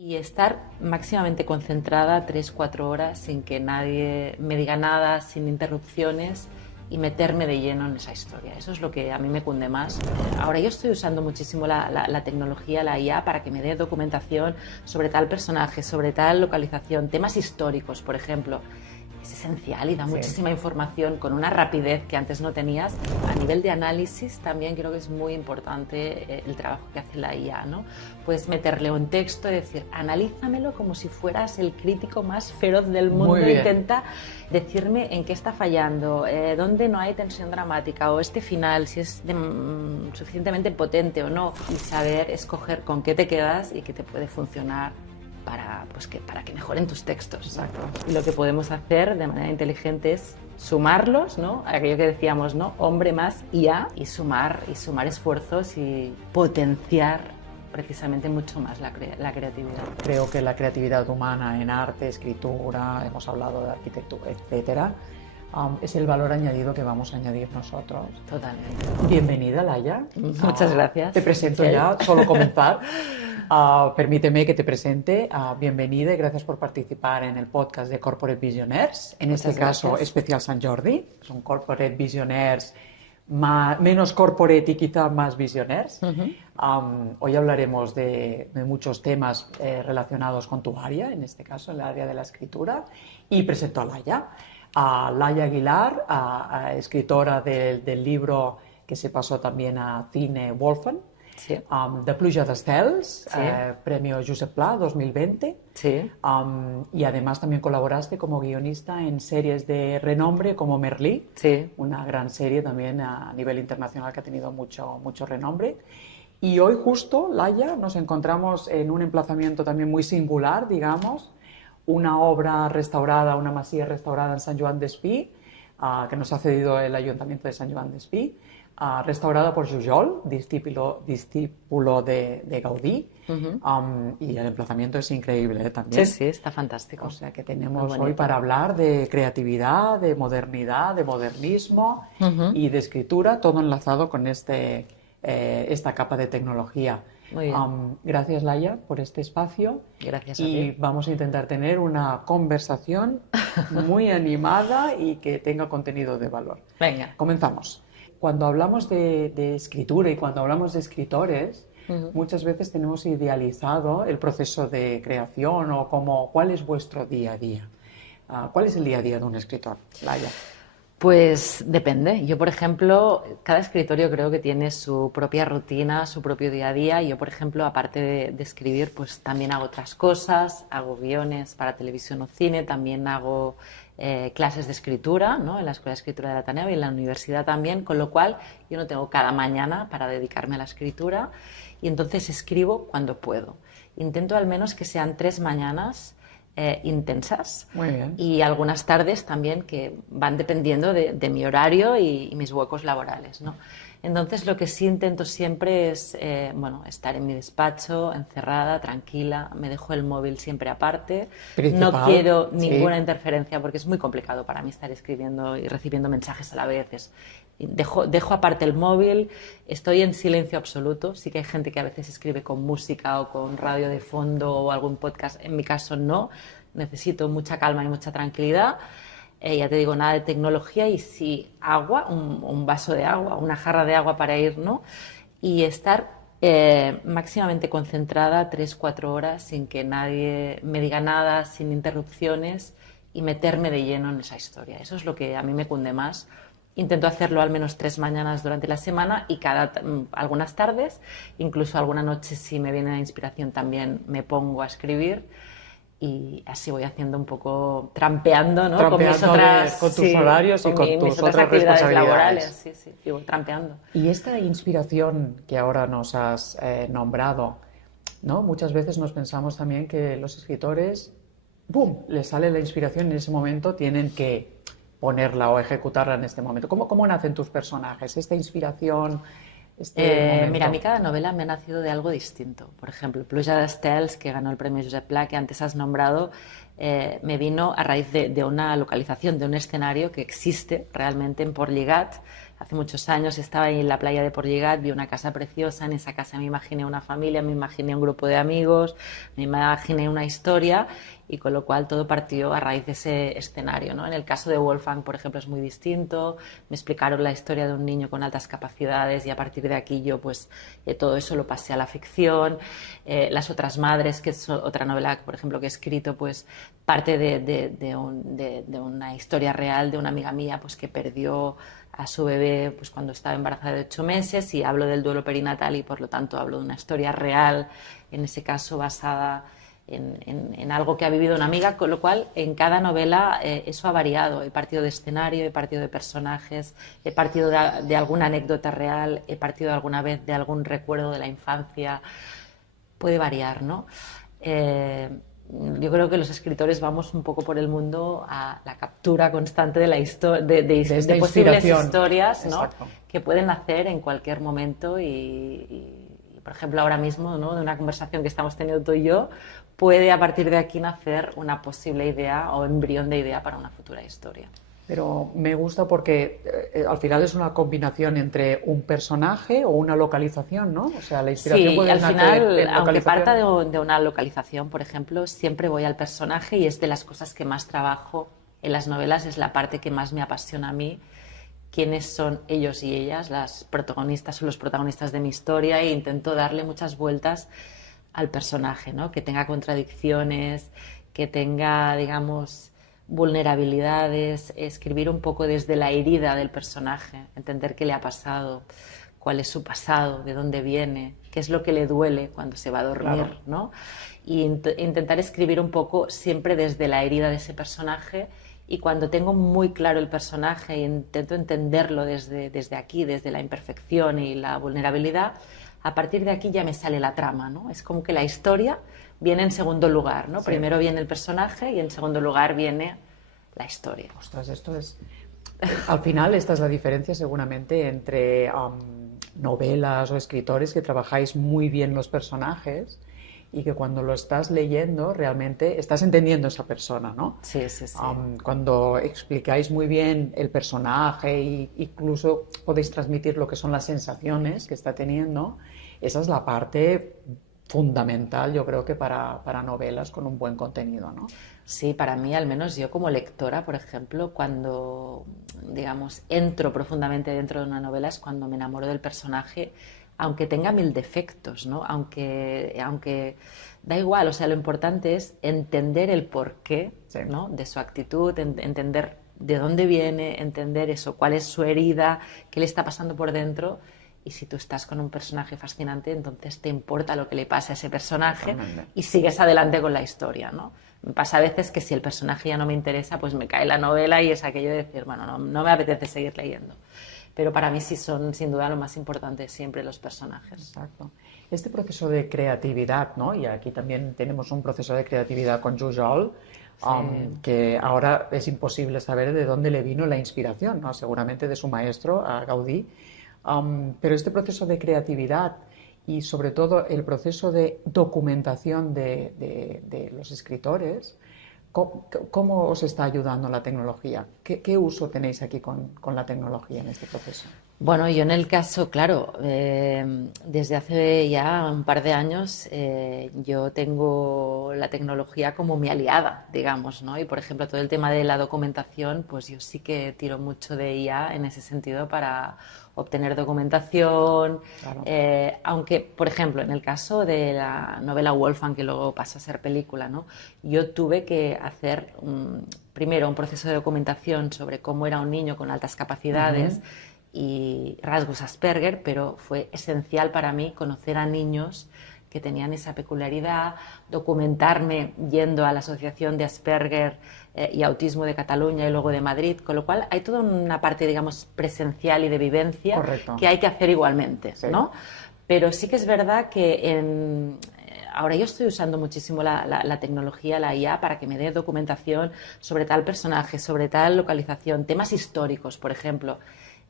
Y estar máximamente concentrada 3-4 horas sin que nadie me diga nada, sin interrupciones y meterme de lleno en esa historia. Eso es lo que a mí me cunde más. Ahora yo estoy usando muchísimo la tecnología, la IA, para que me dé documentación sobre tal personaje, sobre tal localización, temas históricos, por ejemplo. Es esencial y da muchísima información con una rapidez que antes no tenías. A nivel de análisis también creo que es muy importante el trabajo que hace la IA, ¿no? Puedes meterle un texto y decir, analízamelo como si fueras el crítico más feroz del mundo. Intenta decirme en qué está fallando, dónde no hay tensión dramática, o este final, si es suficientemente potente o no, y saber escoger con qué te quedas y qué te puede funcionar para que mejoren tus textos. Exacto. Y lo que podemos hacer de manera inteligente es sumarlos, ¿no? Aquello que decíamos, ¿no? Hombre más IA, y sumar esfuerzos y potenciar precisamente mucho más la creatividad. Creo que la creatividad humana en arte, escritura, hemos hablado de arquitectura, etcétera, es el valor añadido que vamos a añadir nosotros. Totalmente. Bienvenida, Laia. Muchas gracias. Te presento ya, solo comenzar. Permíteme que te presente. Bienvenida y gracias por participar en el podcast de Corporate Visionaires. En este caso, especial Sant Jordi. Son Corporate Visionaires, menos corporate y quizá más visionaires. Hoy hablaremos de muchos temas relacionados con tu área, en este caso, en el área de la escritura. Y presento a Laia. Laia Aguilar, escritora del libro que se pasó también a cine Wolfen. Sí. De Pluja d'Estels, sí. Premio Josep Pla 2020. Sí. Y además también colaboraste como guionista en series de renombre como Merlí, sí. Una gran serie también a nivel internacional que ha tenido mucho renombre. Y hoy justo, Laia, nos encontramos en un emplazamiento también muy singular, digamos, una obra restaurada, una masía restaurada en Sant Joan Despí, que nos ha cedido el Ayuntamiento de Sant Joan Despí, restaurada por Jujol, discípulo de Gaudí, y el emplazamiento es increíble también. Sí, está fantástico. O sea que tenemos hoy para hablar de creatividad, de modernidad, de modernismo y de escritura, todo enlazado con esta capa de tecnología. Muy bien. Gracias, Laia, por este espacio. Gracias a ti. Y vamos a intentar tener una conversación muy animada y que tenga contenido de valor. Venga. Comenzamos. Cuando hablamos de escritura y cuando hablamos de escritores, muchas veces tenemos idealizado el proceso de creación o cuál es vuestro día a día. ¿Cuál es el día a día de un escritor, Laia? Pues depende. Yo, por ejemplo, cada escritorio creo que tiene su propia rutina, su propio día a día. Yo, por ejemplo, aparte de escribir, pues también hago otras cosas. Hago guiones para televisión o cine, también hago clases de escritura, ¿no? En la Escuela de Escritura de la Ateneo y en la universidad también, con lo cual yo no tengo cada mañana para dedicarme a la escritura y entonces escribo cuando puedo. Intento al menos que sean 3 mañanas intensas. Muy bien. Y algunas tardes también que van dependiendo de mi horario y mis huecos laborales, ¿no? Entonces lo que sí intento siempre es estar en mi despacho, encerrada, tranquila, me dejo el móvil siempre aparte, no quiero ninguna interferencia porque es muy complicado para mí estar escribiendo y recibiendo mensajes a la vez. Dejo aparte el móvil, estoy en silencio absoluto. Sí que hay gente que a veces escribe con música o con radio de fondo o algún podcast, en mi caso no, necesito mucha calma y mucha tranquilidad. Ya te digo, nada de tecnología y sí agua, un vaso de agua, una jarra de agua para ir, ¿no? Y estar máximamente concentrada 3-4 horas sin que nadie me diga nada, sin interrupciones y meterme de lleno en esa historia. Eso es lo que a mí me cunde más. Intento hacerlo al menos 3 mañanas durante la semana y algunas tardes, incluso alguna noche si me viene la inspiración también me pongo a escribir. Y así voy haciendo un poco, trampeando, ¿no? Con tus horarios y con tus otras actividades laborales. Sí, voy trampeando. Y esta inspiración que ahora nos has nombrado, ¿no? Muchas veces nos pensamos también que los escritores, ¡pum!, les sale la inspiración en ese momento, tienen que ponerla o ejecutarla en este momento. ¿Cómo nacen tus personajes? Esta inspiración... Mira, a mí cada novela me ha nacido de algo distinto. Por ejemplo, Pluja d'Estels, que ganó el premio Josep Pla, que antes has nombrado, me vino a raíz de una localización, de un escenario que existe realmente en Portlligat. Hace muchos años estaba ahí en la playa de Portlligat, vi una casa preciosa, en esa casa me imaginé una familia, me imaginé un grupo de amigos, me imaginé una historia, y con lo cual todo partió a raíz de ese escenario, ¿no? En el caso de Wolfgang, por ejemplo, es muy distinto. Me explicaron la historia de un niño con altas capacidades y a partir de aquí yo pues todo eso lo pasé a la ficción. Las otras madres, que es otra novela, por ejemplo, que he escrito, pues parte de una historia real de una amiga mía pues que perdió a su bebé pues cuando estaba embarazada de 8 meses, y hablo del duelo perinatal y por lo tanto hablo de una historia real, en ese caso basada en algo que ha vivido una amiga, con lo cual en cada novela eso ha variado. He partido de escenario, he partido de personajes, he partido de alguna anécdota real, he partido alguna vez de algún recuerdo de la infancia. Puede variar, ¿no? Yo creo que los escritores vamos un poco por el mundo a la captura constante de la de posibles historias, ¿no? Que pueden nacer en cualquier momento y, por ejemplo, ahora mismo, ¿no? De una conversación que estamos teniendo tú y yo, puede a partir de aquí nacer una posible idea o embrión de idea para una futura historia. Pero me gusta porque al final es una combinación entre un personaje o una localización, ¿no? O sea, la inspiración puede al final, aunque parta de una localización, por ejemplo, siempre voy al personaje, y es de las cosas que más trabajo en las novelas, es la parte que más me apasiona a mí. Quiénes son ellos y ellas, las protagonistas o los protagonistas de mi historia, e intento darle muchas vueltas al personaje, ¿no? Que tenga contradicciones, que tenga, digamos, vulnerabilidades, escribir un poco desde la herida del personaje, entender qué le ha pasado, cuál es su pasado, de dónde viene, qué es lo que le duele cuando se va a dormir, claro, ¿no? Y intentar escribir un poco siempre desde la herida de ese personaje, y cuando tengo muy claro el personaje e intento entenderlo desde aquí, desde la imperfección y la vulnerabilidad, a partir de aquí ya me sale la trama, ¿no? Es como que la historia viene en segundo lugar, ¿no? Sí. Primero viene el personaje y en segundo lugar viene la historia. Ostras, esto es... Al final esta es la diferencia seguramente entre novelas o escritores que trabajáis muy bien los personajes y que cuando lo estás leyendo realmente estás entendiendo a esa persona, ¿no? Sí, sí, sí. Cuando explicáis muy bien el personaje e incluso podéis transmitir lo que son las sensaciones que está teniendo, esa es la parte fundamental, yo creo que para novelas con un buen contenido, ¿no? Sí, para mí, al menos yo como lectora, por ejemplo, cuando, digamos, entro profundamente dentro de una novela es cuando me enamoro del personaje, aunque tenga 1000 defectos, ¿no? Aunque da igual, o sea, lo importante es entender el porqué, sí, ¿no? De su actitud, entender de dónde viene, entender eso, cuál es su herida, qué le está pasando por dentro. Y si tú estás con un personaje fascinante, entonces te importa lo que le pasa a ese personaje y sigues adelante con la historia, ¿no? Me pasa a veces que si el personaje ya no me interesa, pues me cae la novela y es aquello de decir, bueno, no me apetece seguir leyendo. Pero para mí sí son, sin duda, lo más importante siempre los personajes. Exacto. Este proceso de creatividad, ¿no? Y aquí también tenemos un proceso de creatividad con Jujol, sí, que ahora es imposible saber de dónde le vino la inspiración, ¿no? Seguramente de su maestro, a Gaudí. Pero este proceso de creatividad y sobre todo el proceso de documentación de los escritores, ¿cómo os está ayudando la tecnología? ¿Qué uso tenéis aquí con la tecnología en este proceso? Bueno, yo en el caso, claro, desde hace ya un par de años yo tengo la tecnología como mi aliada, digamos, ¿no? Y por ejemplo todo el tema de la documentación, pues yo sí que tiro mucho de IA en ese sentido para obtener documentación, claro. Aunque, por ejemplo, en el caso de la novela Wolfgang, que luego pasa a ser película, ¿no? Yo tuve que hacer primero un proceso de documentación sobre cómo era un niño con altas capacidades, y rasgos Asperger, pero fue esencial para mí conocer a niños que tenían esa peculiaridad, documentarme yendo a la Asociación de Asperger y Autismo de Cataluña y luego de Madrid, con lo cual hay toda una parte, digamos, presencial y de vivencia. Correcto. Que hay que hacer igualmente, sí, ¿no? Pero sí que es verdad que ahora yo estoy usando muchísimo la tecnología, la IA, para que me dé documentación sobre tal personaje, sobre tal localización, temas históricos, por ejemplo.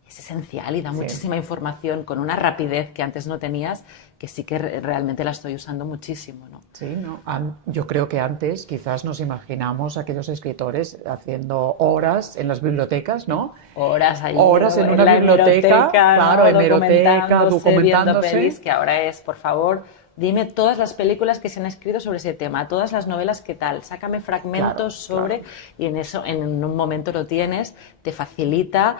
es esencial y da Sí. muchísima información con una rapidez que antes no tenías, que sí que realmente la estoy usando muchísimo, ¿no? Sí, ¿no? Yo creo que antes quizás nos imaginamos a aquellos escritores haciendo horas en las bibliotecas, ¿no? Horas allí, Horas en una la biblioteca, claro, ¿no? hemeroteca, Viendo documentándose. pelis, que ahora es, por favor, dime todas las películas que se han escrito sobre ese tema, todas las novelas, ¿qué tal? Sácame fragmentos sobre, y en eso en un momento lo tienes, te facilita,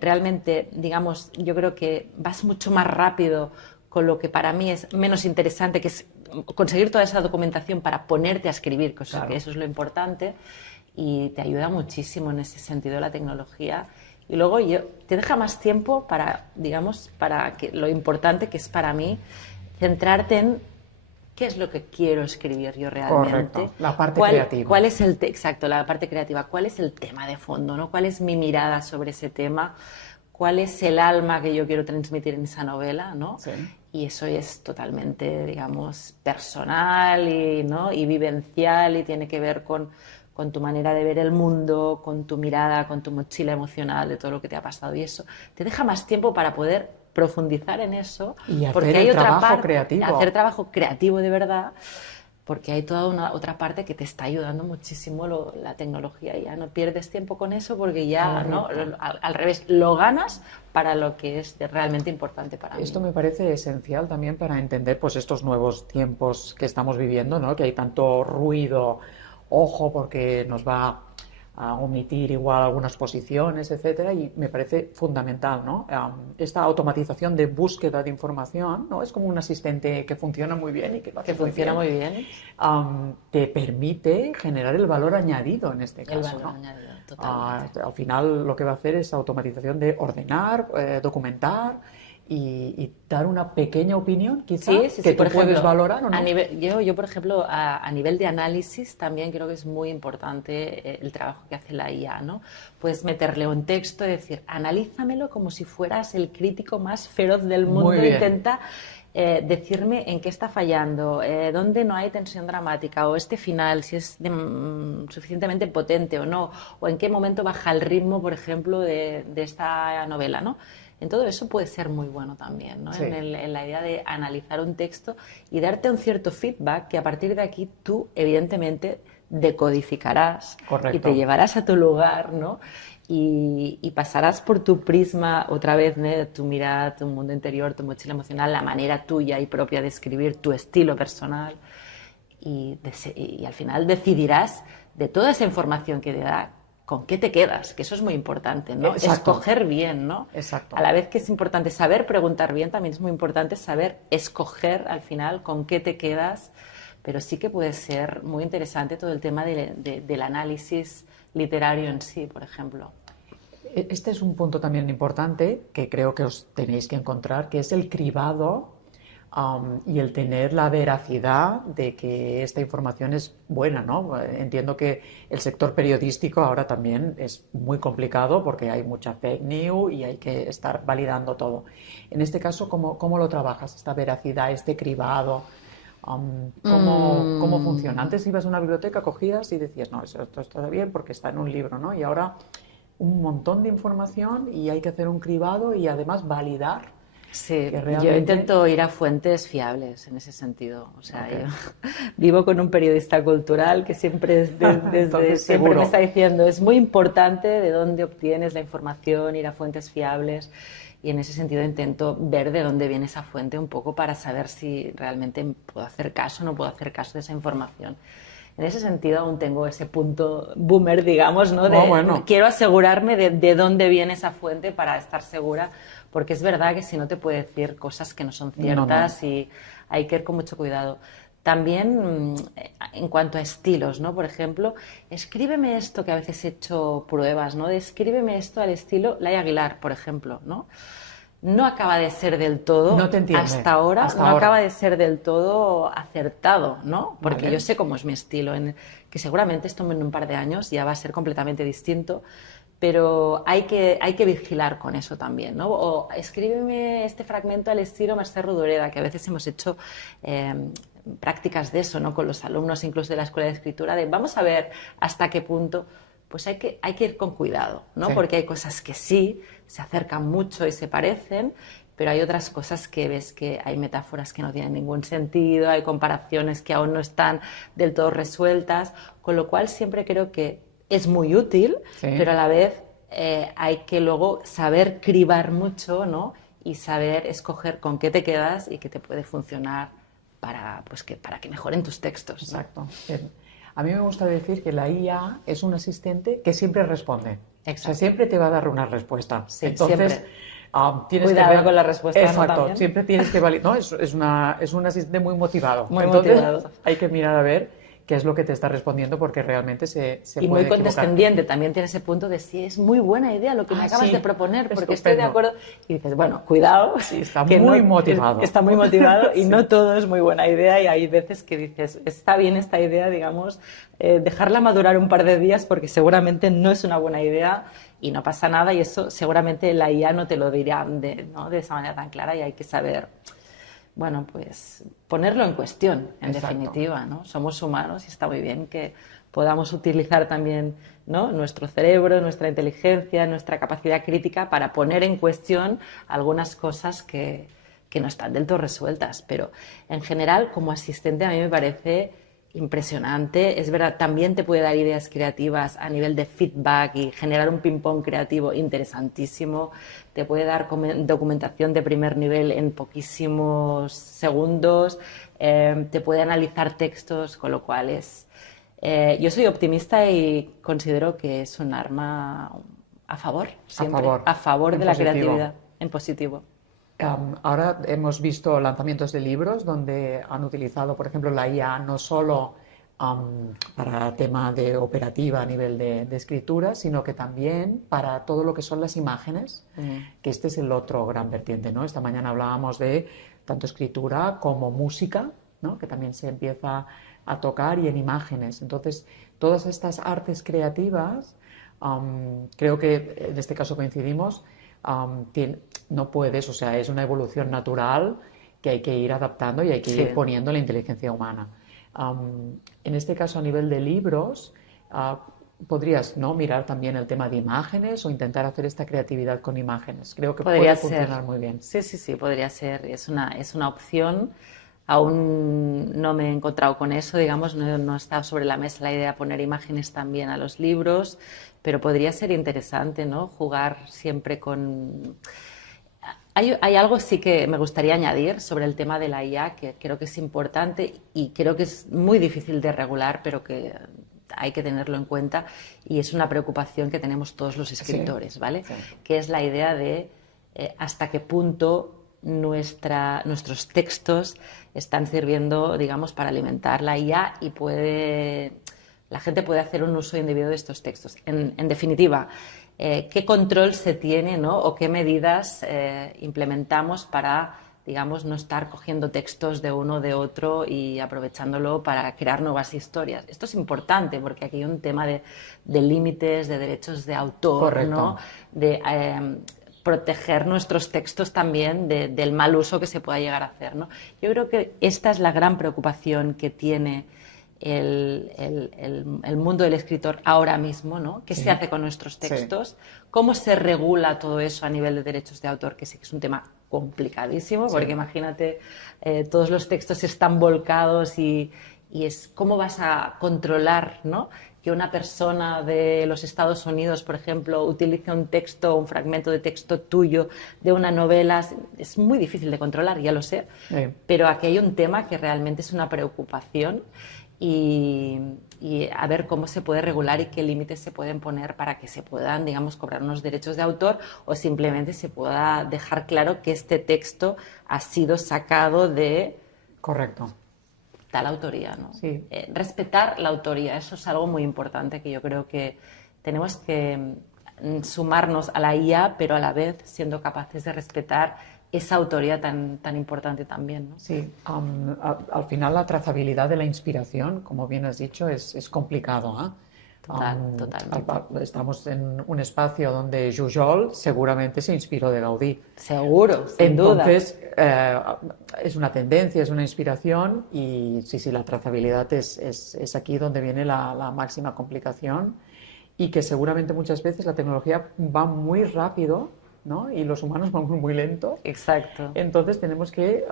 realmente, digamos, yo creo que vas mucho más rápido con lo que para mí es menos interesante, que es conseguir toda esa documentación para ponerte a escribir, que eso es lo importante, y te ayuda muchísimo en ese sentido la tecnología. Y luego te deja más tiempo para, digamos, para que lo importante que es para mí, centrarte en qué es lo que quiero escribir yo realmente. Correcto, la parte creativa. ¿Cuál es exacto, la parte creativa? ¿Cuál es el tema de fondo, ¿no? ¿Cuál es mi mirada sobre ese tema? ¿Cuál es el alma que yo quiero transmitir en esa novela, ¿no? Sí. Y eso es totalmente, digamos, personal ¿no? y vivencial, y tiene que ver con tu manera de ver el mundo, con tu mirada, con tu mochila emocional de todo lo que te ha pasado. Y eso te deja más tiempo para poder profundizar en eso. Y hacer porque hay el otra trabajo parte, creativo. hacer trabajo creativo de verdad, porque hay toda una otra parte que te está ayudando muchísimo la tecnología. Ya no pierdes tiempo con eso porque ya, ¿no? Al revés, lo ganas para lo que es realmente importante para mí. Esto me parece esencial también para entender pues estos nuevos tiempos que estamos viviendo, ¿no? Que hay tanto ruido, ojo, porque nos va a omitir igual algunas posiciones, etcétera, y me parece fundamental, ¿no? Esta automatización de búsqueda de información, ¿no? Es como un asistente que funciona muy bien y que lo hace muy bien. Te permite generar el valor añadido en este caso, el valor ¿no? añadido, totalmente. Al final lo que va a hacer es automatización de ordenar, documentar y dar una pequeña opinión, quizá, que tú puedes valorar o no. Yo, por ejemplo, a nivel de análisis también creo que es muy importante el trabajo que hace la IA, ¿no? Puedes meterle un texto y decir, analízamelo como si fueras el crítico más feroz del mundo, intenta decirme en qué está fallando, dónde no hay tensión dramática, o este final, si es suficientemente potente o no, o en qué momento baja el ritmo, por ejemplo, de esta novela, ¿no? En todo eso puede ser muy bueno también, ¿no? Sí. En la idea de analizar un texto y darte un cierto feedback que a partir de aquí tú, evidentemente, decodificarás. Correcto. Y te llevarás a tu lugar, ¿no? Y pasarás por tu prisma otra vez, ¿no? Tu mirada, tu mundo interior, tu mochila emocional, la manera tuya y propia de escribir, tu estilo personal, y al final decidirás de toda esa información que te da con qué te quedas, que eso es muy importante, ¿no? Exacto. Escoger bien, ¿no? Exacto. A la vez que es importante saber preguntar bien, también es muy importante saber escoger al final con qué te quedas, pero sí que puede ser muy interesante todo el tema del análisis literario en sí, por ejemplo. Este es un punto también importante que creo que os tenéis que encontrar, que es el cribado y el tener la veracidad de que esta información es buena, ¿no? Entiendo que el sector periodístico ahora también es muy complicado porque hay mucha fake news y hay que estar validando todo. En este caso, ¿cómo lo trabajas? Esta veracidad, este cribado, ¿cómo funciona? Antes ibas a una biblioteca, cogías y decías, no, esto está bien porque está en un libro, ¿no? Y ahora un montón de información y hay que hacer un cribado y además validar. Sí, realmente... yo intento ir a fuentes fiables en ese sentido. O sea, yo vivo con un periodista cultural que siempre, siempre me está diciendo, es muy importante de dónde obtienes la información, ir a fuentes fiables. Y en ese sentido intento ver de dónde viene esa fuente un poco para saber si realmente puedo hacer caso o no puedo hacer caso de esa información. En ese sentido aún tengo ese punto boomer, digamos, ¿no? Quiero asegurarme de dónde viene esa fuente para estar segura, porque es verdad que si no te puede decir cosas que no son ciertas y hay que ir con mucho cuidado. También en cuanto a estilos, ¿no? Por ejemplo, escríbeme esto, que a veces he hecho pruebas, ¿no? Escríbeme esto al estilo Laia Aguilar, por ejemplo, ¿no? No acaba de ser del todo, hasta ahora, acaba de ser del todo acertado, ¿no? Porque yo sé cómo es mi estilo, que seguramente esto en un par de años ya va a ser completamente distinto, pero hay que vigilar con eso también, ¿no? O escríbeme este fragmento al estilo Mercè Rodoreda, que a veces hemos hecho prácticas de eso, ¿no? Con los alumnos incluso de la escuela de escritura, de vamos a ver hasta qué punto, pues hay que ir con cuidado, ¿no? Sí. Porque hay cosas que sí se acercan mucho y se parecen, pero hay otras cosas que ves que hay metáforas que no tienen ningún sentido, hay comparaciones que aún no están del todo resueltas, con lo cual siempre creo que es muy útil, pero a la vez hay que luego saber cribar mucho, ¿no? Y saber escoger con qué te quedas y qué te puede funcionar para que mejoren tus textos, ¿no? Exacto. A mí me gusta decir que la IA es un asistente que siempre responde. Exacto. O sea, siempre te va a dar una respuesta. Sí, entonces, siempre. Tienes Cuidado que ver... con la respuesta. Exacto, ¿no? siempre tienes que validar. No, es un asistente muy motivado. Muy entonces, motivado. Hay que mirar a ver qué es lo que te está respondiendo porque realmente se y puede muy condescendiente también tiene ese punto de si es muy buena idea lo que me acabas de proponer porque estoy de acuerdo y dices bueno, cuidado, sí, está muy motivado, está muy motivado y sí. No todo es muy buena idea y hay veces que dices está bien esta idea, digamos, dejarla madurar un par de días porque seguramente no es una buena idea y no pasa nada y eso seguramente la IA no te lo dirá de esa manera tan clara y hay que saber bueno, pues ponerlo en cuestión, en Exacto. definitiva, ¿no? Somos humanos y está muy bien que podamos utilizar también, ¿no? Nuestro cerebro, nuestra inteligencia, nuestra capacidad crítica para poner en cuestión algunas cosas que no están del todo resueltas. Pero en general, como asistente, a mí me parece impresionante. Es verdad, también te puede dar ideas creativas a nivel de feedback y generar un ping-pong creativo interesantísimo. Te puede dar documentación de primer nivel en poquísimos segundos. Te puede analizar textos, con lo cual yo soy optimista y considero que es un arma a favor, siempre. A favor de la creatividad, en positivo. Ahora hemos visto lanzamientos de libros donde han utilizado, por ejemplo, la IA no solo para tema de operativa a nivel de escritura, sino que también para todo lo que son las imágenes, que este es el otro gran vertiente, ¿no? Esta mañana hablábamos de tanto escritura como música, ¿no? Que también se empieza a tocar y en imágenes. Entonces, todas estas artes creativas, creo que en este caso coincidimos, no puedes, o sea, es una evolución natural que hay que ir adaptando y hay que ir poniendo la inteligencia humana. En este caso, a nivel de libros, podrías ¿no? mirar también el tema de imágenes o intentar hacer esta creatividad con imágenes. Creo que puede funcionar muy bien. Sí, podría ser. Es una opción. Aún no me he encontrado con eso, digamos, no está sobre la mesa la idea de poner imágenes también a los libros, pero podría ser interesante, ¿no? Jugar siempre con... Hay algo sí que me gustaría añadir sobre el tema de la IA que creo que es importante y creo que es muy difícil de regular, pero que hay que tenerlo en cuenta y es una preocupación que tenemos todos los escritores, ¿vale? Sí. Que es la idea de hasta qué punto nuestros textos están sirviendo, digamos, para alimentar la IA y la gente puede hacer un uso indebido de estos textos. En definitiva, ¿qué control se tiene, ¿no? O qué medidas implementamos para, digamos, no estar cogiendo textos de uno de otro y aprovechándolo para crear nuevas historias? Esto es importante porque aquí hay un tema de límites, de derechos de autor, correcto, ¿no? De proteger nuestros textos también del mal uso que se pueda llegar a hacer, ¿no? Yo creo que esta es la gran preocupación que tiene el mundo del escritor ahora mismo, ¿no? ¿Qué se hace con nuestros textos? ¿Cómo se regula todo eso a nivel de derechos de autor? Que sí que es un tema complicadísimo, porque imagínate, todos los textos están volcados y es cómo vas a controlar, ¿no? Que una persona de los Estados Unidos, por ejemplo, utilice un texto, un fragmento de texto tuyo de una novela, es muy difícil de controlar, ya lo sé, pero aquí hay un tema que realmente es una preocupación y a ver cómo se puede regular y qué límites se pueden poner para que se puedan, digamos, cobrar unos derechos de autor o simplemente se pueda dejar claro que este texto ha sido sacado de... Correcto. Tal autoría, ¿no? Sí. Respetar la autoría, eso es algo muy importante que yo creo que tenemos que sumarnos a la IA, pero a la vez siendo capaces de respetar esa autoría tan importante también, ¿no? Sí, al final la trazabilidad de la inspiración, como bien has dicho, es complicado, ¿eh? Totalmente. Estamos en un espacio donde Jujol seguramente se inspiró de Gaudí. Seguro, sin duda. Entonces, es una tendencia, es una inspiración y sí, la trazabilidad es aquí donde viene la máxima complicación y que seguramente muchas veces la tecnología va muy rápido ¿no? Y los humanos vamos muy lentos. Exacto. Entonces tenemos que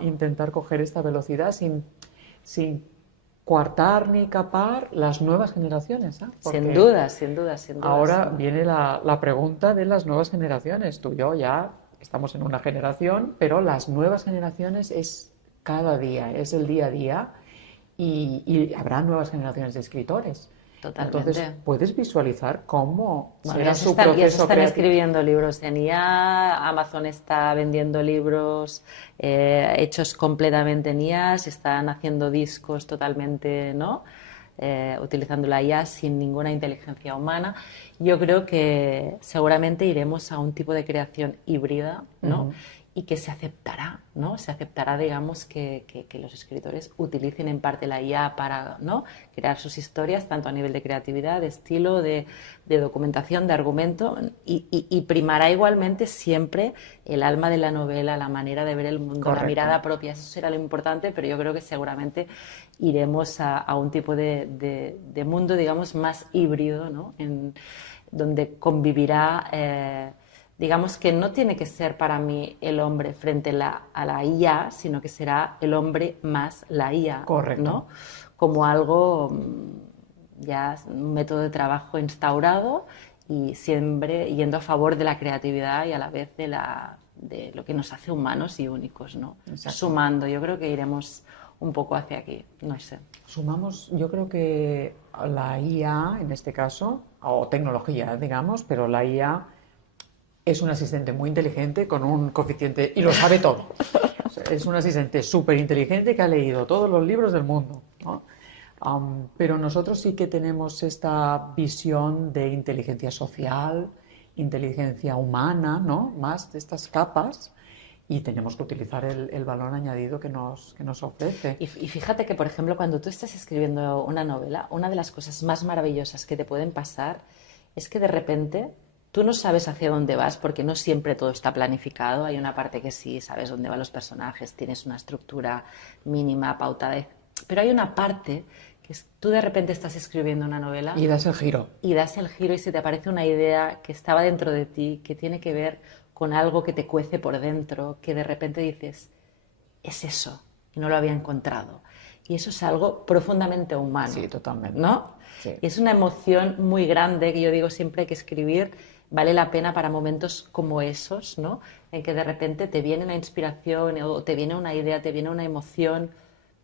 intentar coger esta velocidad sin coartar ni capar las nuevas generaciones, ¿eh? Sin duda, sin duda, sin duda. Ahora viene la pregunta de las nuevas generaciones. Tú y yo ya estamos en una generación, pero las nuevas generaciones es cada día, es el día a día y habrá nuevas generaciones de escritores. Totalmente. Entonces, ¿puedes visualizar cómo Bueno, será su ya se proceso están creativo? escribiendo libros en IA, Amazon está vendiendo libros hechos completamente en IA, se están haciendo discos totalmente, ¿no? Utilizando la IA sin ninguna inteligencia humana. Yo creo que seguramente iremos a un tipo de creación híbrida, ¿no? Y que se aceptará, ¿no? Se aceptará, digamos, que los escritores utilicen en parte la IA para, ¿no? Crear sus historias, tanto a nivel de creatividad, de estilo, de documentación, de argumento, y primará igualmente siempre el alma de la novela, la manera de ver el mundo, Correcto. la mirada propia. Eso será lo importante, pero yo creo que seguramente iremos a un tipo de mundo, digamos, más híbrido, ¿no? Donde convivirá... digamos que no tiene que ser para mí el hombre frente a la IA, sino que será el hombre más la IA, Correcto. ¿no? Como algo ya un método de trabajo instaurado y siempre yendo a favor de la creatividad y a la vez de lo que nos hace humanos y únicos, ¿no? Exacto. Sumando, yo creo que iremos un poco hacia aquí, no sé. Sumamos, yo creo que la IA, en este caso, o tecnología, digamos, pero la IA es un asistente muy inteligente con un coeficiente y lo sabe todo. O sea, es un asistente súper inteligente que ha leído todos los libros del mundo, ¿no? Pero nosotros sí que tenemos esta visión de inteligencia social, inteligencia humana, ¿no? Más de estas capas, y tenemos que utilizar el valor añadido que nos ofrece. Y fíjate que, por ejemplo, cuando tú estás escribiendo una novela, una de las cosas más maravillosas que te pueden pasar es que de repente tú no sabes hacia dónde vas porque no siempre todo está planificado. Hay una parte que sí, sabes dónde van los personajes, tienes una estructura mínima, pautada, pero hay una parte que tú de repente estás escribiendo una novela Y das el giro. y das el giro y se te aparece una idea que estaba dentro de ti, que tiene que ver con algo que te cuece por dentro, que de repente dices, es eso, y no lo había encontrado. Y eso es algo profundamente humano. Sí, totalmente. ¿No? Sí. Y es una emoción muy grande que yo digo siempre que escribir vale la pena para momentos como esos, ¿no? En que de repente te viene una inspiración o te viene una idea, te viene una emoción,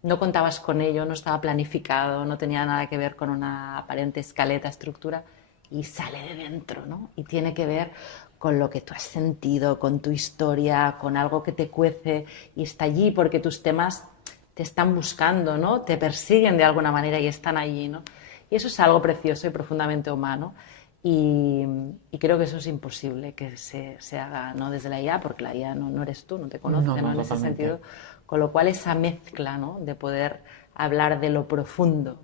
no contabas con ello, no estaba planificado, no tenía nada que ver con una aparente escaleta, estructura, y sale de dentro, ¿no? Y tiene que ver con lo que tú has sentido, con tu historia, con algo que te cuece y está allí porque tus temas te están buscando, ¿no? Te persiguen de alguna manera y están allí, ¿no? Y eso es algo precioso y profundamente humano. Y creo que eso es imposible que se haga, ¿no? Desde la IA, porque la IA no eres tú, no te conoce, No, ¿no? En ese totalmente. sentido. Con lo cual esa mezcla, ¿no? De poder hablar de lo profundo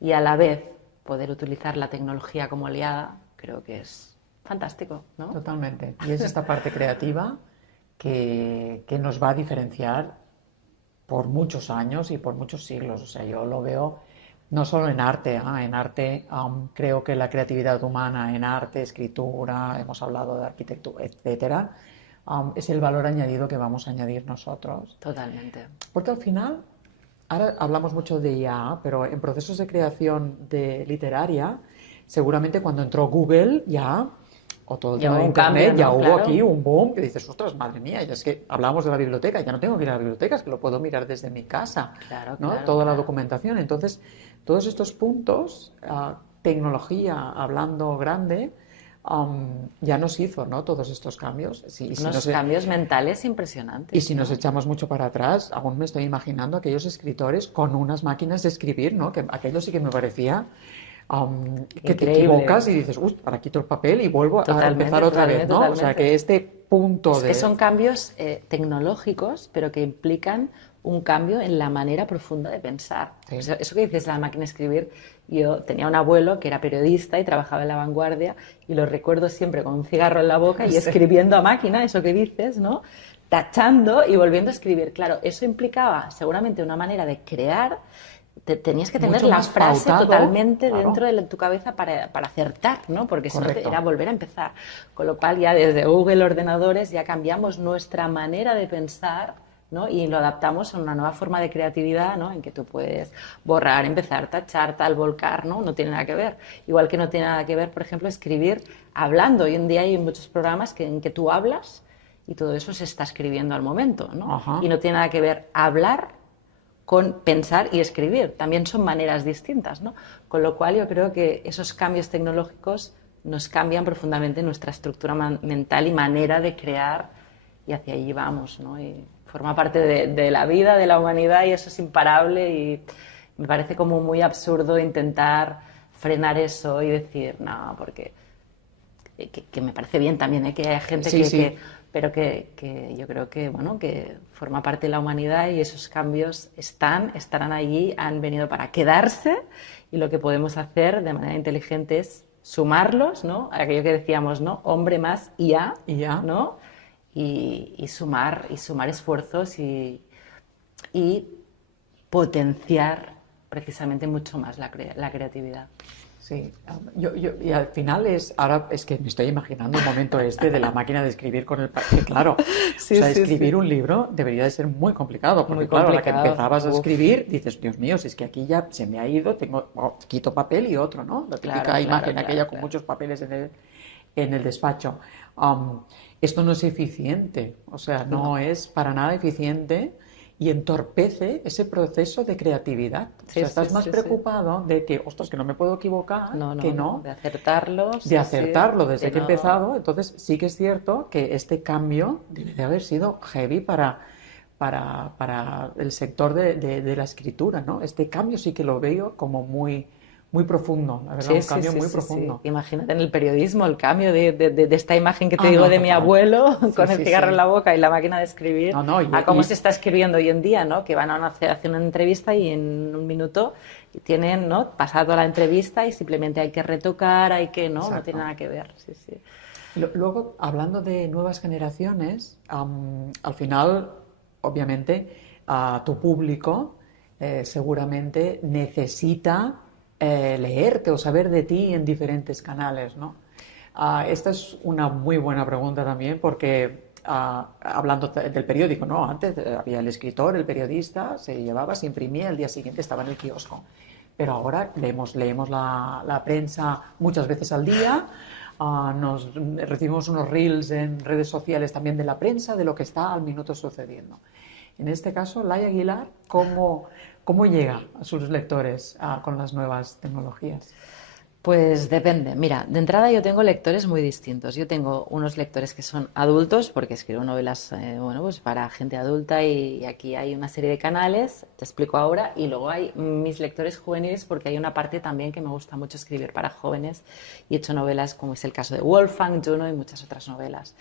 y a la vez poder utilizar la tecnología como aliada, creo que es fantástico, ¿no? Totalmente. Y es esta parte creativa que nos va a diferenciar por muchos años y por muchos siglos. O sea, yo lo veo no solo en arte, en arte creo que la creatividad humana en arte, escritura, hemos hablado de arquitectura, etcétera, es el valor añadido que vamos a añadir nosotros. Totalmente. Porque al final, ahora hablamos mucho de IA, pero en procesos de creación de literaria, seguramente cuando entró Google ya, o todo el Ya tema de hubo un Internet, cambio, ya ¿no? hubo Claro. aquí un boom que dices, ostras, madre mía, ya es que hablamos de la biblioteca, ya no tengo que ir a la biblioteca, es que lo puedo mirar desde mi casa, Claro, ¿no? claro, Toda la claro. documentación. Entonces, todos estos puntos, tecnología hablando grande, ya nos hizo, ¿no? Todos estos cambios. Sí, Unos cambios mentales impresionantes. y si nos ¿no? echamos mucho para atrás, aún me estoy imaginando aquellos escritores con unas máquinas de escribir, ¿no? Que aquello sí que me parecía que te Increíble. equivocas y dices, ahora quito el papel y vuelvo a Totalmente, empezar otra vez, ¿no? totalmente, O sea, que este punto Es de... que son cambios tecnológicos, pero que implican un cambio en la manera profunda de pensar. Sí. O sea, eso que dices, la máquina de escribir, yo tenía un abuelo que era periodista y trabajaba en La Vanguardia y lo recuerdo siempre con un cigarro en la boca y Sí. escribiendo a máquina, eso que dices, ¿no? Tachando y volviendo a escribir. Claro, eso implicaba seguramente una manera de crear, tenías que tener mucho la más frase pautado, totalmente claro. dentro de tu cabeza para acertar, ¿no? Porque si no Correcto. era volver a empezar. Con lo cual ya desde Google Ordenadores ya cambiamos nuestra manera de pensar, ¿no? Y lo adaptamos a una nueva forma de creatividad, ¿no? En que tú puedes borrar, empezar, tachar, tal, volcar, ¿no? No tiene nada que ver. Igual que no tiene nada que ver, por ejemplo, escribir hablando. Hoy en día hay muchos programas en que tú hablas y todo eso se está escribiendo al momento, ¿no? Ajá. Y no tiene nada que ver hablar con pensar y escribir. También son maneras distintas, ¿no? Con lo cual yo creo que esos cambios tecnológicos nos cambian profundamente nuestra estructura mental y manera de crear, y hacia allí vamos, ¿no? Y forma parte de la vida, de la humanidad, y eso es imparable, y me parece como muy absurdo intentar frenar eso y decir, no, porque que me parece bien también, ¿eh? Que haya gente pero que yo creo que, bueno, que forma parte de la humanidad y esos cambios estarán allí, han venido para quedarse, y lo que podemos hacer de manera inteligente es sumarlos, ¿no? Aquello que decíamos, ¿no? Hombre más IA, ¿no? Y sumar esfuerzos y potenciar precisamente mucho más la creatividad. Sí, y al final ahora es que me estoy imaginando el momento de la máquina de escribir con el papel, claro, escribir un libro debería de ser muy complicado, porque muy claro, complicado. a la que empezabas a escribir, dices, Dios mío, si es que aquí ya se me ha ido, quito papel y otro, ¿no? La típica imagen aquella con muchos papeles en el despacho. Esto no es eficiente, o sea, no es para nada eficiente. Y entorpece ese proceso de creatividad. O sea, estás más preocupado de que, ostras, que no me puedo equivocar, de acertarlo. Desde que he empezado. Entonces, sí que es cierto que este cambio debe de haber sido heavy para el sector de la escritura, ¿no? Este cambio sí que lo veo como muy profundo, la verdad, un cambio muy profundo. Sí. Imagínate en el periodismo el cambio de esta imagen que te digo de mi abuelo con el cigarro en la boca y la máquina de escribir a cómo se está escribiendo hoy en día, ¿no? Que van a hacer una entrevista y en un minuto tienen, ¿no? Pasado la entrevista y simplemente hay que retocar, no tiene nada que ver. Sí. Luego, hablando de nuevas generaciones, al final, obviamente, tu público seguramente necesita leerte o saber de ti en diferentes canales, ¿no? Esta es una muy buena pregunta también porque hablando del periódico, ¿no? Antes había el escritor, el periodista, se llevaba, se imprimía, el día siguiente estaba en el kiosco. Pero ahora leemos la prensa muchas veces al día, recibimos unos reels en redes sociales también de la prensa, de lo que está al minuto sucediendo. En este caso, Laia Aguilar, ¿cómo llega a sus lectores con las nuevas tecnologías? Pues depende. Mira, de entrada yo tengo lectores muy distintos. Yo tengo unos lectores que son adultos, porque escribo novelas pues para gente adulta y aquí hay una serie de canales, te explico ahora, y luego hay mis lectores juveniles porque hay una parte también que me gusta mucho escribir para jóvenes y he hecho novelas como es el caso de Wolfgang, Juno y muchas otras novelas.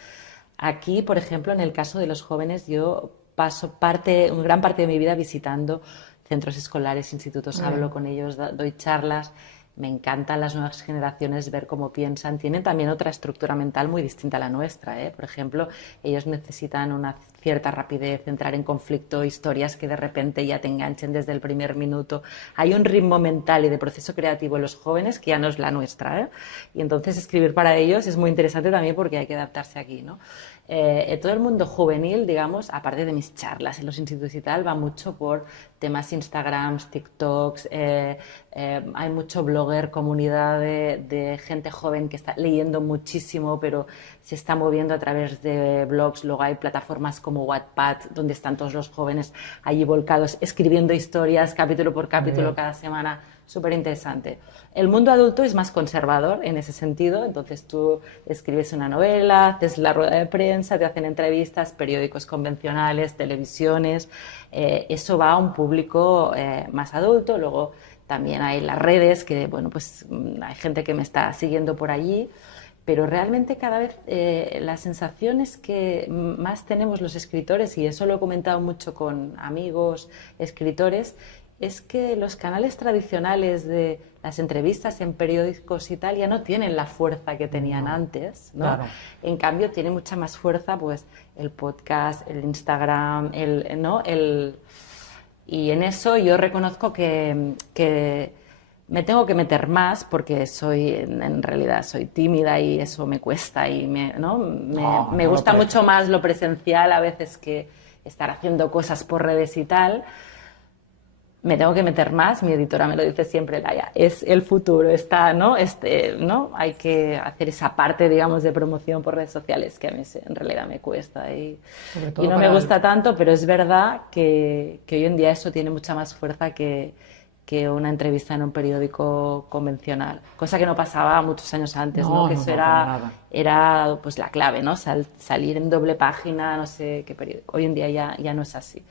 Aquí, por ejemplo, en el caso de los jóvenes, yo paso gran parte de mi vida visitando centros escolares, institutos, hablo con ellos, doy charlas. Me encantan las nuevas generaciones, ver cómo piensan. Tienen también otra estructura mental muy distinta a la nuestra, ¿eh? Por ejemplo, ellos necesitan una cierta rapidez, entrar en conflicto, historias que de repente ya te enganchen desde el primer minuto. Hay un ritmo mental y de proceso creativo en los jóvenes que ya no es la nuestra, ¿eh? Y entonces escribir para ellos es muy interesante también porque hay que adaptarse aquí, ¿no? Todo el mundo juvenil, digamos, aparte de mis charlas en los institutos y tal, va mucho por temas Instagrams, TikToks, hay mucho blogger, comunidad de gente joven que está leyendo muchísimo, pero se está moviendo a través de blogs. Luego hay plataformas como Wattpad, donde están todos los jóvenes allí volcados, escribiendo historias capítulo por capítulo cada semana. Súper interesante. El mundo adulto es más conservador en ese sentido, entonces tú escribes una novela, haces la rueda de prensa, te hacen entrevistas, periódicos convencionales, televisiones, eso va a un público más adulto. Luego también hay las redes, que bueno, pues hay gente que me está siguiendo por allí, pero realmente cada vez la sensación es que más tenemos los escritores, y eso lo he comentado mucho con amigos escritores, es que los canales tradicionales de las entrevistas en periódicos y tal ya no tienen la fuerza que tenían antes, ¿no? Claro. En cambio tiene mucha más fuerza pues el podcast, el Instagram, Y en eso yo reconozco que me tengo que meter más porque en realidad soy tímida y eso me cuesta y ¿no? Me gusta mucho más lo presencial a veces que estar haciendo cosas por redes y tal. Me tengo que meter más, mi editora me lo dice siempre, Laia, es el futuro, ¿no? ¿no? Hay que hacer esa parte, digamos, de promoción por redes sociales que a mí en realidad me cuesta y no me gusta tanto, pero es verdad que hoy en día eso tiene mucha más fuerza que una entrevista en un periódico convencional, cosa que no pasaba muchos años antes, ¿no? Que eso era pues la clave, ¿no? Salir en doble página, no sé qué periódico. Hoy en día ya no es así.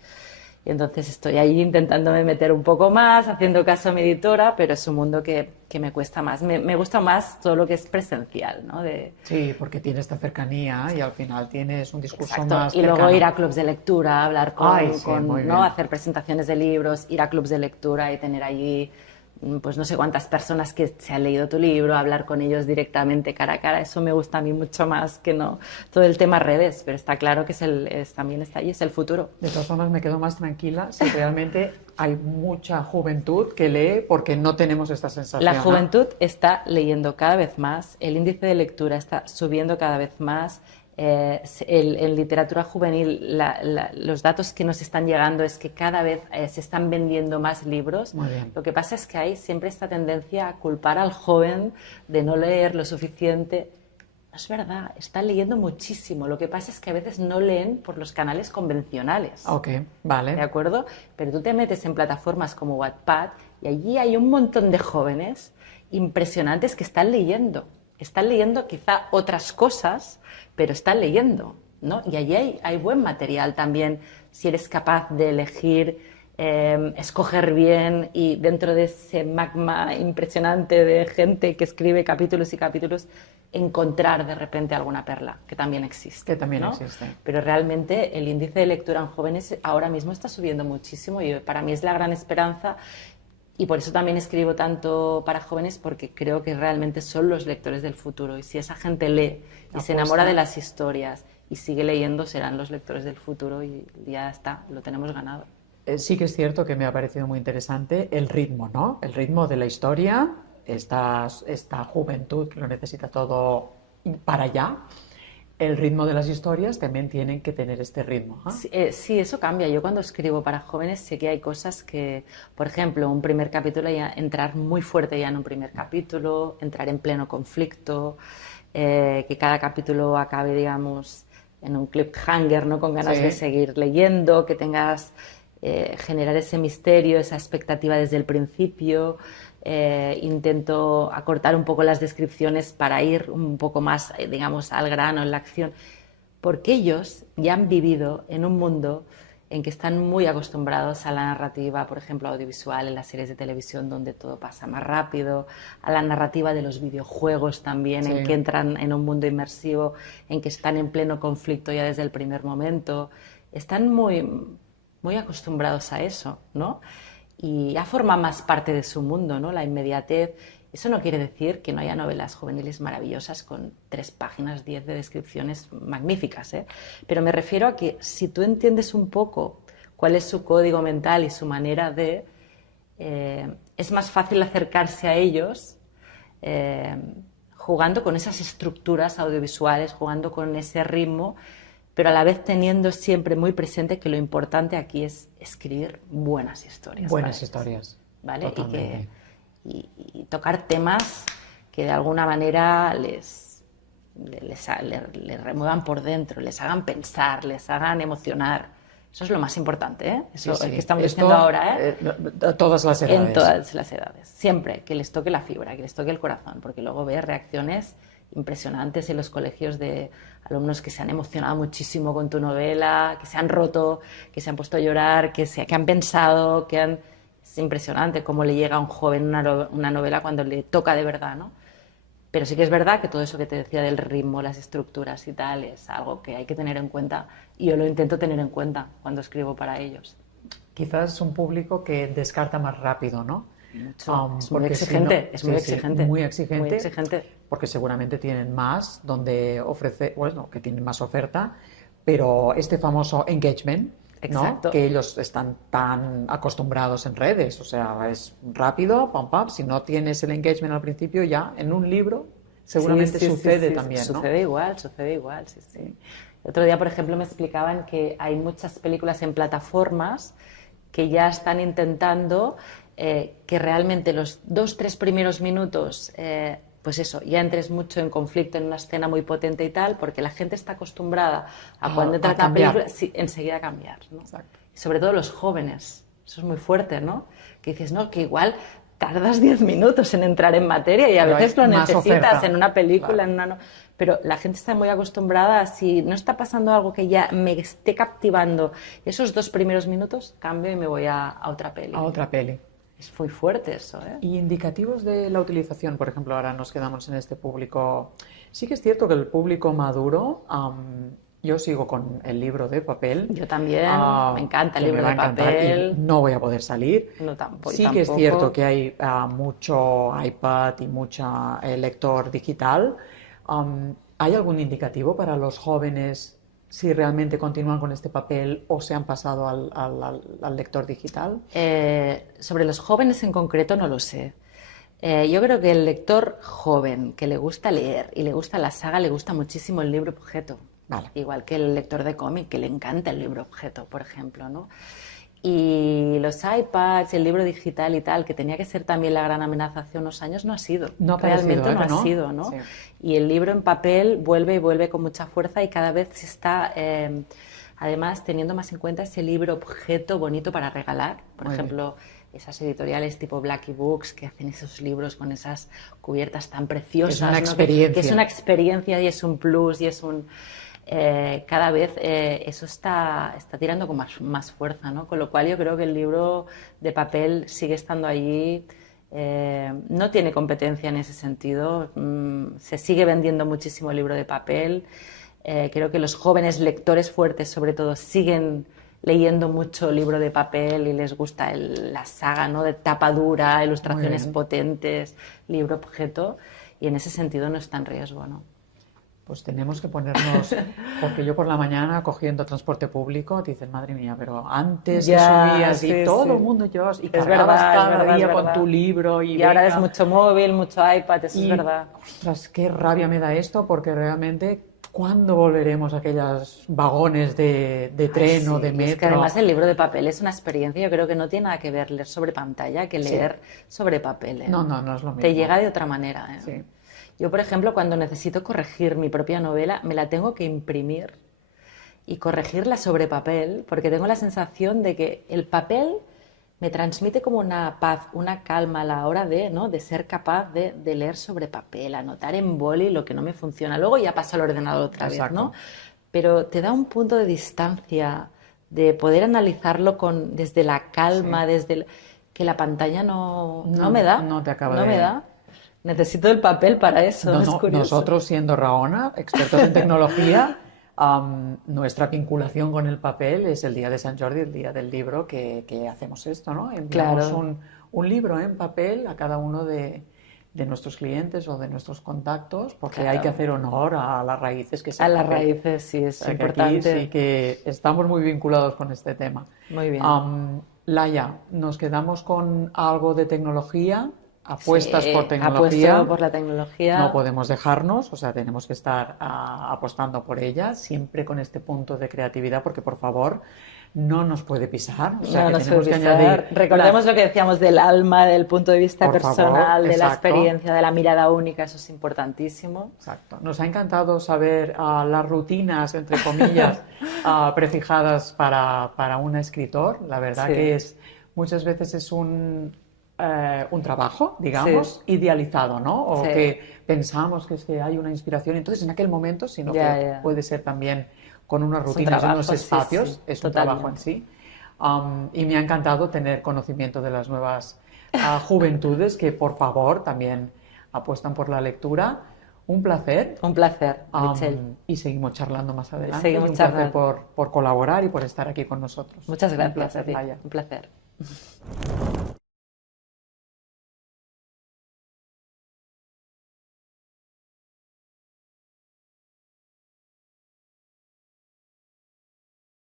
Y entonces estoy ahí intentándome meter un poco más, haciendo caso a mi editora, pero es un mundo que me cuesta más. Me gusta más todo lo que es presencial, ¿no? Sí, porque tienes esta cercanía y al final tienes un discurso más cercano. Y luego ir a clubs de lectura, hablar ¿no? Hacer presentaciones de libros, ir a clubs de lectura y tener allí pues no sé cuántas personas que se han leído tu libro, hablar con ellos directamente cara a cara, eso me gusta a mí mucho más que no todo el tema redes, pero está claro que también está ahí, es el futuro. De todas formas me quedo más tranquila si realmente hay mucha juventud que lee porque no tenemos esta sensación. La juventud está leyendo cada vez más, el índice de lectura está subiendo cada vez más. En literatura juvenil los datos que nos están llegando es que cada vez se están vendiendo más libros. Muy bien. Lo que pasa es que hay siempre esta tendencia a culpar al joven de no leer lo suficiente. No es verdad, están leyendo muchísimo. Lo que pasa es que a veces no leen por los canales convencionales. Ok, vale. ¿De acuerdo? Pero tú te metes en plataformas como Wattpad y allí hay un montón de jóvenes impresionantes que están leyendo. Están leyendo quizá otras cosas, pero están leyendo, ¿no? Y allí hay buen material también, si eres capaz de elegir, escoger bien y dentro de ese magma impresionante de gente que escribe capítulos y capítulos, encontrar de repente alguna perla, que también existe. Que también ¿no? existe. Pero realmente el índice de lectura en jóvenes ahora mismo está subiendo muchísimo y para mí es la gran esperanza. Y por eso también escribo tanto para jóvenes, porque creo que realmente son los lectores del futuro. Y si esa gente lee y se enamora de las historias y sigue leyendo, serán los lectores del futuro y ya está, lo tenemos ganado. Sí que es cierto que me ha parecido muy interesante el ritmo, ¿no? El ritmo de la historia, esta juventud que lo necesita todo para allá. El ritmo de las historias también tienen que tener este ritmo. ¿Eh? Sí, eso cambia. Yo cuando escribo para jóvenes sé que hay cosas que, por ejemplo, un primer capítulo, entrar muy fuerte ya en un primer capítulo, entrar en pleno conflicto, que cada capítulo acabe, digamos, en un cliffhanger, ¿no? Con ganas de seguir leyendo, que tengas, generar ese misterio, esa expectativa desde el principio. Intento acortar un poco las descripciones para ir un poco más, digamos, al grano, en la acción, porque ellos ya han vivido en un mundo en que están muy acostumbrados a la narrativa, por ejemplo, audiovisual, en las series de televisión donde todo pasa más rápido, a la narrativa de los videojuegos también, en que entran en un mundo inmersivo, en que están en pleno conflicto ya desde el primer momento. Están muy, muy acostumbrados a eso, ¿no? Y ya forma más parte de su mundo, ¿no? La inmediatez. Eso no quiere decir que no haya novelas juveniles maravillosas con 3 páginas, 10 de descripciones magníficas, ¿eh? Pero me refiero a que si tú entiendes un poco cuál es su código mental y su manera de... es más fácil acercarse a ellos jugando con esas estructuras audiovisuales, jugando con ese ritmo, pero a la vez teniendo siempre muy presente que lo importante aquí es escribir buenas historias. Buenas historias. ¿Vale? Y tocar temas que de alguna manera les remuevan por dentro, les hagan pensar, les hagan emocionar. Eso es lo más importante, ¿eh? Eso es que estamos diciendo ahora, ¿eh? Todas las edades. En todas las edades. Siempre que les toque la fibra, que les toque el corazón, porque luego ves reacciones impresionantes en los colegios de alumnos que se han emocionado muchísimo con tu novela, que se han roto, que se han puesto a llorar, que han pensado, Es impresionante cómo le llega a un joven una novela cuando le toca de verdad, ¿no? Pero sí que es verdad que todo eso que te decía del ritmo, las estructuras y tal, es algo que hay que tener en cuenta. Y yo lo intento tener en cuenta cuando escribo para ellos. Quizás es un público que descarta más rápido, ¿no? Es muy exigente, muy exigente, porque seguramente tienen más donde ofrece, bueno, que tienen más oferta, pero este famoso engagement ¿no? Exacto. Que ellos están tan acostumbrados en redes, o sea, es rápido, pam, pam, si no tienes el engagement al principio, ya en un libro seguramente sucede también, ¿no? Sucede igual, sí, sí. El otro día, por ejemplo, me explicaban que hay muchas películas en plataformas que ya están intentando que realmente los 2-3 primeros minutos, pues eso, ya entres mucho en conflicto en una escena muy potente y tal, porque la gente está acostumbrada a cuando entra la película, sí, enseguida cambiar, ¿no? Exacto. Y sobre todo los jóvenes, eso es muy fuerte, ¿no? Que dices, no, que igual tardas 10 minutos en entrar en materia y a Pero veces lo hay más necesitas oferta. en una película, Claro. en una no. Pero la gente está muy acostumbrada a si no está pasando algo que ya me esté captivando esos 2 primeros minutos, cambio y me voy a otra peli. A otra peli. Es muy fuerte eso, ¿eh? Y indicativos de la utilización, por ejemplo, ahora nos quedamos en este público. Sí que es cierto que el público maduro, yo sigo con el libro de papel. Yo también, me encanta el que libro me va de a encantar papel. y no voy a poder salir. No, tampoco, Sí que es cierto que hay mucho iPad y mucho lector digital. ¿Hay algún indicativo para los jóvenes si realmente continúan con este papel o se han pasado al lector digital? Sobre los jóvenes en concreto no lo sé. Yo creo que el lector joven que le gusta leer y le gusta la saga, le gusta muchísimo el libro objeto. Vale. Igual que el lector de cómic, que le encanta el libro objeto, por ejemplo, ¿no? Y los iPads, el libro digital y tal, que tenía que ser también la gran amenaza hace unos años, no ha sido. No ha parecido, Realmente no ¿no? ha sido, ¿no? Sí. Y el libro en papel vuelve y vuelve con mucha fuerza y cada vez se está, además, teniendo más en cuenta ese libro objeto bonito para regalar. Por Muy ejemplo, esas editoriales tipo Blackie Books que hacen esos libros con esas cubiertas tan preciosas. Es una ¿no? experiencia. Que es una experiencia y es un plus y es un... cada vez eso está tirando con más fuerza, ¿no? Con lo cual yo creo que el libro de papel sigue estando allí, no tiene competencia en ese sentido, se sigue vendiendo muchísimo el libro de papel, creo que los jóvenes lectores fuertes sobre todo siguen leyendo mucho libro de papel y les gusta la saga, ¿no? De tapa dura, ilustraciones potentes, libro objeto, y en ese sentido no está en riesgo, ¿no? Pues tenemos que ponernos, porque yo por la mañana cogiendo transporte público, te dicen, madre mía, pero antes Ya, que subías sí, y todo sí. el mundo llevabas y Es cargabas verdad, cada es verdad, día es con verdad. tu libro Y ahora venga. es mucho móvil, mucho iPad, eso es verdad. Ostras, qué rabia me da esto, porque realmente, ¿cuándo volveremos a aquellos vagones de tren o de Sí, y metro? es que además el libro de papel es una experiencia, yo creo que no tiene nada que ver leer sobre pantalla que leer sobre papel, ¿eh? No, no, no es lo mismo. Te llega de otra manera, ¿eh? Sí. Yo, por ejemplo, cuando necesito corregir mi propia novela, me la tengo que imprimir y corregirla sobre papel, porque tengo la sensación de que el papel me transmite como una paz, una calma a la hora ¿no? de ser capaz de leer sobre papel, anotar en boli lo que no me funciona. Luego ya paso al ordenador otra vez, ¿no? Pero te da un punto de distancia, de poder analizarlo desde la calma, desde que la pantalla no me da. No te acaba no de... me da. Necesito el papel para eso, No, es no, curioso. nosotros siendo Rahona, expertos en tecnología, nuestra vinculación con el papel es el día de San Jordi, el día del libro, que hacemos esto, ¿no? Enviamos Claro. un libro en papel a cada uno de nuestros clientes o de nuestros contactos, porque Claro. hay que hacer honor a las raíces que se A las raíces, sí, es O sea, que importante. aquí sí que estamos muy vinculados con este tema. Muy bien. Laia, nos quedamos con algo de tecnología, apuestas Sí, por tecnología. apuesto por la tecnología. No podemos dejarnos, o sea, tenemos que estar apostando por ella, siempre con este punto de creatividad, porque por favor no nos puede pisar. O sea, No que nos tenemos puede que pisar. añadir. Recordemos lo que decíamos del alma, del punto de vista Por favor, personal, de la exacto. experiencia, de la mirada única, eso es importantísimo. Exacto. Nos ha encantado saber las rutinas, entre comillas, prefijadas para un escritor. La verdad Sí. que muchas veces es un trabajo, digamos, idealizado, ¿no? O Sí. que pensamos que es que hay una inspiración, entonces en aquel momento, sino que puede ser también con unas Es un rutinas y trabajo, unos sí, espacios, sí, es un totalmente. trabajo en sí. Y me ha encantado tener conocimiento de las nuevas juventudes que, por favor, también apuestan por la lectura. Un placer. Un placer, Michelle. Y seguimos charlando más adelante. Seguimos Y un placer charlando. por colaborar y por estar aquí con nosotros. Muchas gracias Un placer, a ti. Laia. Un placer.